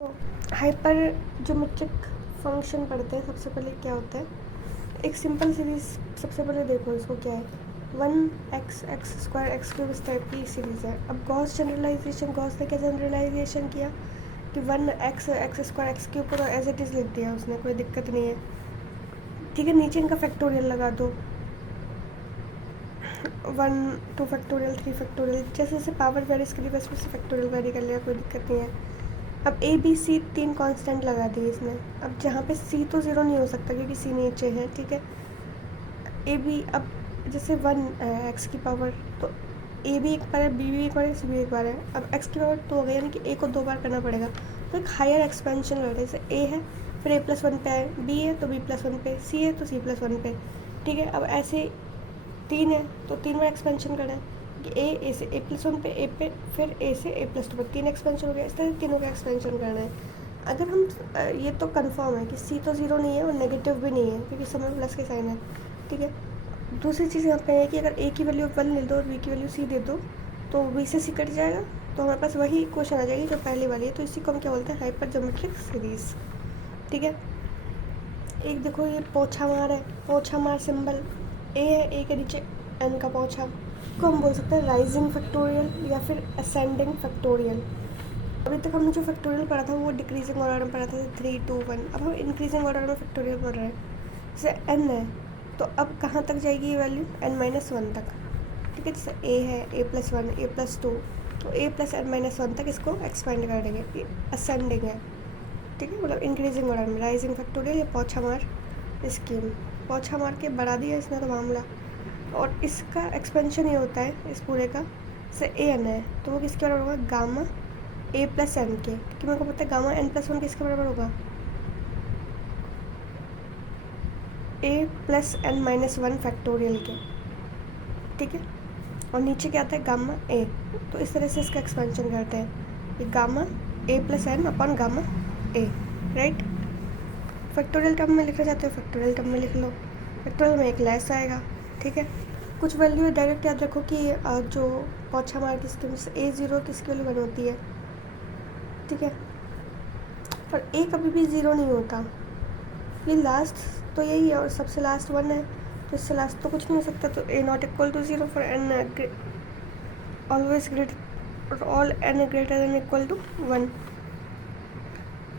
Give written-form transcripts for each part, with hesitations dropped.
तो hyper geometric function पढ़ते हैं। सबसे पहले क्या होता है, एक सिंपल सीरीज। सबसे पहले देखो इसको क्या है, 1x x square x cube इस टाइप की सीरीज़ है। अब गॉस जनरलाइजेशन, गॉस ने क्या जनरलाइजेशन किया कि 1x x square x cube को एज इट इज़ लिख दिया उसने, कोई दिक्कत नहीं है। ठीक है, नीचे इनका फैक्टोरियल लगा दो, 1 2 फैक्टोरियल 3 फैक्टोरियल, जैसे जैसे पावर वेरी इसके लिए वैसे वैसे फैक्टोरियल वेरी कर लिया, कोई दिक्कत नहीं है। अब ए बी सी 3 कांस्टेंट लगा दिए इसने। अब जहाँ पे सी तो ज़ीरो नहीं हो सकता क्योंकि सी नीचे है। ठीक है, ए बी, अब जैसे 1 है एक्स की पावर, तो ए भी एक बार है, बी भी एक बार है, सी भी एक बार है। अब एक्स की पावर 2 हो गई, यानी कि ए को 2 बार करना पड़ेगा। तो एक हायर एक्सपेंशन कर रहे हैं, जैसे ए है फिर ए प्लस 1 पे आए, बी है तो बी प्लस 1 पे, सी है तो सी प्लस 1 पे। ठीक है, अब ऐसे 3 है तो 3 बार एक्सपेंशन करें कि ए से ए प्लस 1 पे, ए पे, फिर ए से ए प्लस 2 पे, 3 एक्सपेंशन हो गया। इस तरह तीनों का एक्सपेंशन करना है। अगर हम ये तो कंफर्म है कि सी तो ज़ीरो नहीं है और नेगेटिव भी नहीं है क्योंकि सब में प्लस के साइन है। ठीक है, दूसरी चीज़ यहाँ पे है कि अगर ए की वैल्यू 1 ले दो और बी की वैल्यू सी दे दो तो बी से सी कट जाएगा, तो हमारे पास वही क्वेश्चन आ जाएगी जो पहले वाली है। तो इसी को हम क्या बोलते हैं, हाइपर ज्योमेट्रिक सीरीज। ठीक है, एक देखो ये पोछा मार है, पोछा मार सिंबल ए है, ए के नीचे एन का पोछा को हम बोल सकते हैं राइजिंग फैक्टोरियल या फिर असेंडिंग फैक्टोरियल। अभी तक हमने जो फैक्टोरियल पढ़ा था वो डिक्रीजिंग ऑर्डर में पढ़ा था, 3 2 1। अब हम इंक्रीजिंग ऑर्डर में फैक्टोरियल पढ़ रहे हैं। जैसे एन है तो अब कहाँ तक जाएगी ये वैल्यू, n-1 तक। ठीक है, जैसे ए है, ए प्लस 1 ए प्लस 2, तो ए प्लस n-1 तक इसको एक्सपेंड कर देंगे, ये असेंडिंग है। ठीक है, मतलब इंक्रीजिंग ऑर्डर में राइजिंग फैक्टोरियल या पोछा मार स्कीम। पोछा मार के बढ़ा दिया इसने तो मामला। और इसका एक्सपेंशन ये होता है इस पूरे का, जैसे ए एन है तो वो किसके बराबर होगा, गामा ए प्लस एन के, क्योंकि मेरे को पता है गामा एन प्लस 1 किसके बराबर होगा, ए प्लस n-1 फैक्टोरियल के। ठीक है, और नीचे क्या आता है, गामा ए। तो इस तरह से इसका एक्सपेंशन करते हैं, ये gamma a plus n upon gamma a. Right, factorial term में लिखना चाहते हो फैक्टोरियल टर्म में लिख लो, फैक्टोरियल में एक लेस आएगा। ठीक है, कुछ वैल्यू डायरेक्ट याद रखो कि जो पोछा मार की स्कीम से ए ज़ीरो तो इसकी वैल्यू 1 होती है। ठीक है, पर ए कभी भी ज़ीरो नहीं होता, ये लास्ट तो यही है और सबसे लास्ट 1 है, तो इससे लास्ट तो कुछ नहीं हो सकता। तो A not equal to 0 for N always greater, all N greater than equal to 1।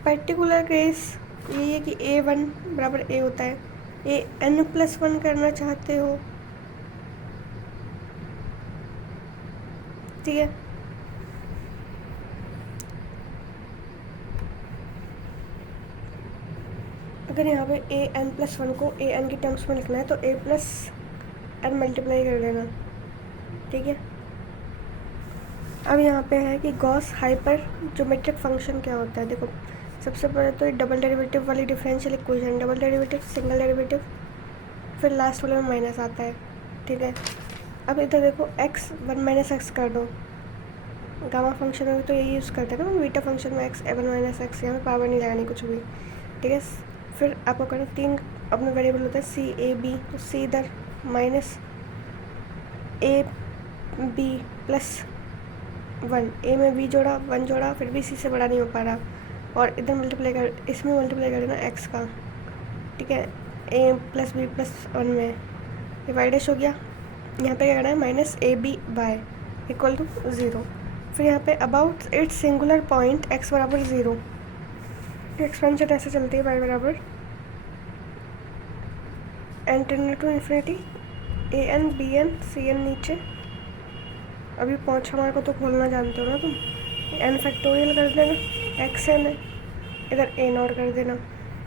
Particular case यही है कि a1 बराबर a होता है, ए n+1 करना चाहते हो। ठीक है, अगर यहाँ पे an+1 को an के टर्म्स में लिखना है तो a+n मल्टीप्लाई कर देना। ठीक है, अब यहाँ पे है कि गॉस हाइपर ज्योमेट्रिक फंक्शन क्या होता है। देखो सबसे पहले तो ये डबल डेरिवेटिव वाली differential equation, double derivative, single derivative, फिर लास्ट वाले में माइनस आता है। ठीक है, अब इधर देखो x 1 - x कर दो, गामा फंक्शन में भी तो यही यूज़ करते हैं ना, बीटा फंक्शन में x 1 - x, यहाँ पे पावर नहीं लगानी कुछ भी। ठीक है, फिर आपको करना 3 अपने वेरिएबल होता है c a b, तो c इधर माइनस a b प्लस 1, ए में b जोड़ा 1 जोड़ा, फिर भी c से बड़ा नहीं हो पा रहा, और इधर मल्टीप्लाई कर, इसमें मल्टीप्लाई कर देना x का। ठीक है, a प्लस b प्लस 1 में डिवाइडेश हो गया। यहाँ पे क्या करना है, minus a b by equal to 0। फिर यहाँ पे about it's singular point x बराबर 0, एक्सपेंशन ऐसे चलती है y बराबर n tending to infinity, a n b n c n नीचे। अभी पोछा मार को तो खोलना जानते हो ना तुम, n फैक्टोरियल कर देना, x एन है, इधर a नॉट कर देना।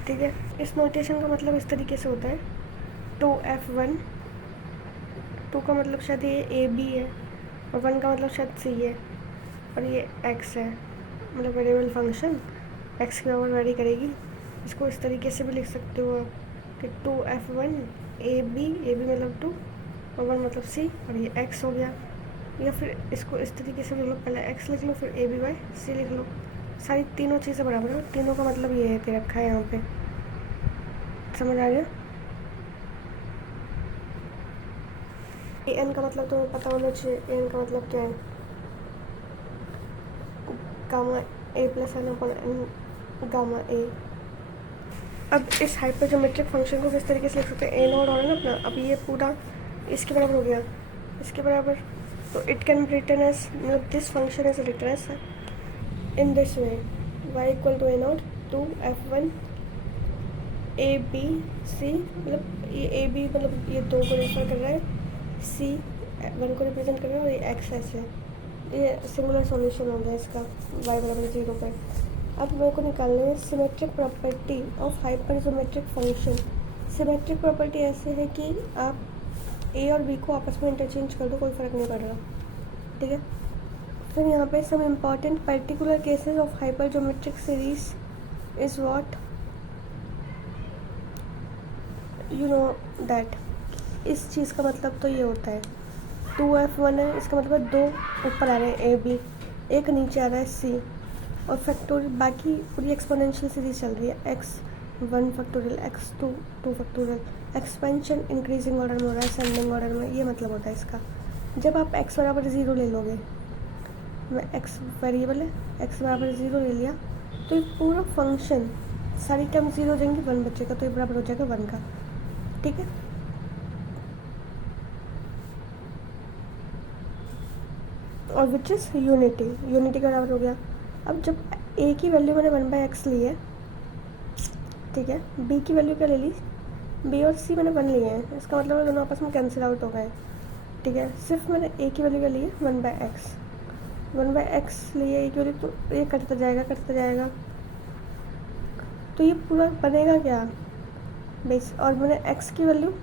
ठीक है, इस नोटेशन का मतलब इस तरीके से होता है, 2f1, 2 का मतलब शायद ये ए बी है और 1 का मतलब शायद सी है, और ये x है, मतलब वेरिएबल फंक्शन x की पावर वेरी करेगी। इसको इस तरीके से भी लिख सकते हो आप कि 2f1 ए बी मतलब 2 और 1 मतलब c, और ये x हो गया। या फिर इसको इस तरीके से लिख लो, पहले x लिख लो फिर ए बी बाई सी लिख लो, सारी तीनों चीज़ें बराबर है, तीनों का मतलब ये है दे रखा है यहाँ पे। समझ आ गया, ए एन का मतलब तुम्हें पता होना चाहिए, ए एन का मतलब क्या है, gamma a plus n upon n gamma a. अब इस हाइपरजोमेट्रिक फंक्शन को किस तरीके से लिख सकते हैं, ए नॉट और ना अपना, अब ये पूरा इसके बराबर हो गया, इसके बराबर, तो it can be written as, मतलब this function is written as in this way, y equal to A not to f1 A B C, मतलब ये ए बी मतलब ये 2 को रेफर कर रहा है, सी 1 को रिप्रेजेंट कर रहा है, और ये एक्स ऐसे, ये सिंगुलर सॉल्यूशन हो गया इसका y बराबर 0 पे। अब मेरे को निकालना है symmetric property of hypergeometric function. Symmetric property ऐसे है कि आप ए और बी को आपस में इंटरचेंज कर दो, कोई फ़र्क नहीं पड़ रहा, ठीक है। फिर यहाँ पे some important particular cases of hypergeometric series is what you know that. इस चीज़ का मतलब तो ये होता है 2f1 है, इसका मतलब है 2 ऊपर आ रहे हैं ए बी, एक नीचे आ रहा है सी, और फैक्टोरियल बाकी पूरी एक्सपोनेंशियल सीरीज चल रही है, x1 factorial x2 2 factorial, expansion increasing order में हो रहा है, असेंडिंग ऑर्डर में, ये मतलब होता है इसका। जब आप x बराबर 0 ले लोगे, मैं x वेरिएबल है, x बराबर 0 ले लिया, तो ये पूरा फंक्शन सारी टर्म 0 हो जाएंगी, 1 बचेगा, तो ये बराबर हो जाएगा 1 का, ठीक है। और विच इज़ यूनिटी, यूनिटी का बराबर हो गया। अब जब a की वैल्यू मैंने 1/x ली है, ठीक है, b की वैल्यू क्या ले ली, b और c मैंने 1 लिए हैं, इसका मतलब दोनों आपस में कैंसिल आउट हो गए, ठीक है। सिर्फ मैंने a की वैल्यू क्या ली है 1/x, 1/x लिए a की वैल्यू, तो ये कटता जाएगा, तो ये पूरा बनेगा क्या बेस, और मैंने x की वैल्यू